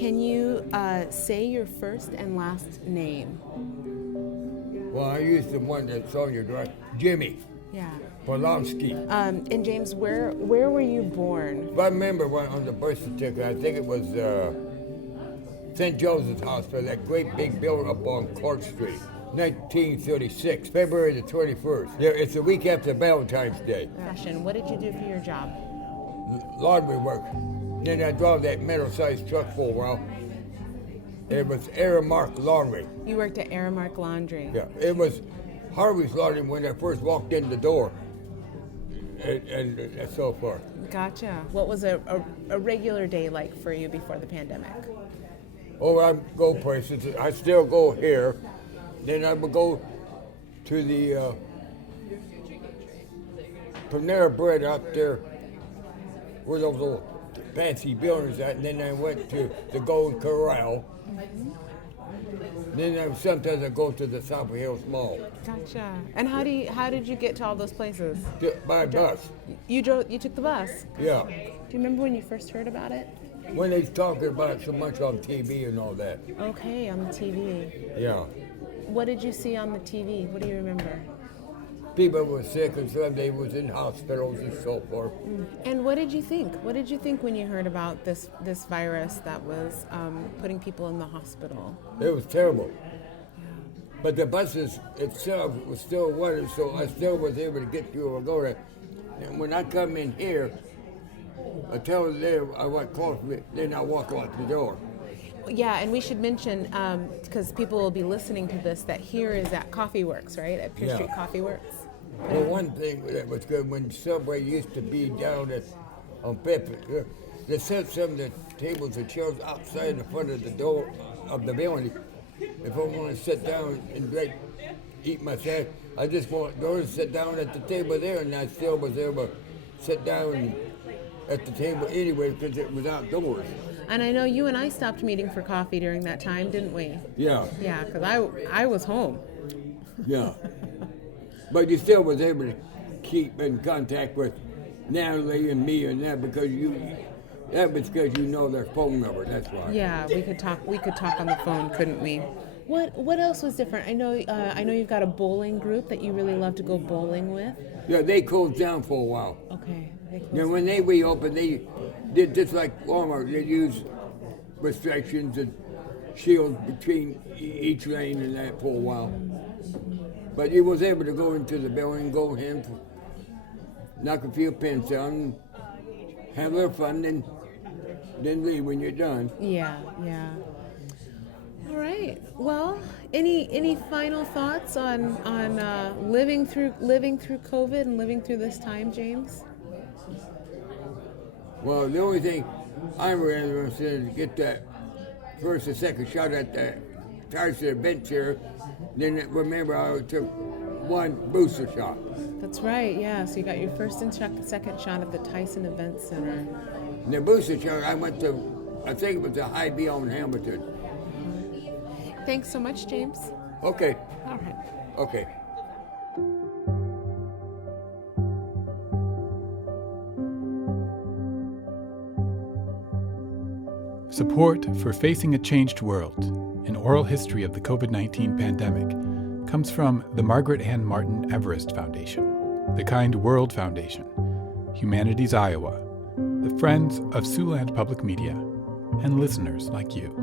can you say your first and last name? Well, I used the one that's on your drive, JimmyPaklonsky. And James, where were you born? If I remember on the birth certificate, I think it was St. Joseph's Hospital, that great big building up on Clark Street, 1936, February the 21st. Yeah, it's a week after Valentine's Day. What did you do for your job? Laundry work. Then I drove that middle-sized truck for a while. It was Aramark Laundry. You worked at Aramark Laundry. Yeah, it was Harvey's Laundry when I first walked in the door, and so forth. Gotcha. What was a regular day like for you before the pandemic? Oh, I go places. I still go here. Then I would go to the Panera Bread out there where those little fancy buildings at, and then I went to the Golden Corral. Then sometimes I go to the South Hills Mall. Gotcha. And how did you get to all those places? By bus. You took the bus? Yeah. Do you remember when you first heard about it? When they was talking about it so much on TV and all that. Okay, on the TV. Yeah. What did you see on the TV? What do you remember? People were sick and some they was in hospitals and so forth. And what did you think? What did you think when you heard about this virus that was putting people in the hospital? It was terrible. But the buses itself was still running, so I still was able to get through or go there. And when I come in here, I tell them there I want coffee, then I walk out the door. Yeah, and we should mention, because people will be listening to this, that here is at Coffee Works, right? At Pier Street Coffee Works. Well, one thing that was good, when Subway used to be down on Fifth, they set some of the tables and chairs outside the front of the door of the building. If I want to sit down and eat my snack, I just want to go and sit down at the table there, and I still was able to sit down at the table anyway because it was outdoors. And I know you and I stopped meeting for coffee during that time, didn't we? Yeah. Yeah, because I was home. Yeah. But you still was able to keep in contact with Natalie and me and that because that was because you know their phone number, that's why. Yeah, we could talk on the phone, couldn't we? What else was different? I know you've got a bowling group that you really love to go bowling with. Yeah, they closed down for a while. Okay. Then when they reopened, they did just like Walmart. They used restrictions and shields between each lane and that for a while. But you was able to go into the building, go in, knock a few pins down, have a little fun, then leave when you're done. Yeah. All right. Well, any final thoughts on living through COVID and living through this time, James? Well, the only thing I'm interested in is to get that first or second shot at the Tyson bench here. Then remember, I took one booster shot. That's right, yeah. So you got your first and second shot at the Tyson Event Center. And the booster shot, I went to, I think it was a Hy-Vee on Hamilton. Thanks so much, James. Okay. All right. Okay. Support for Facing a Changed World, an oral history of the COVID-19 pandemic, comes from the Margaret Ann Martin Everest Foundation, the Kind World Foundation, Humanities Iowa, the Friends of Siouxland Public Media, and listeners like you.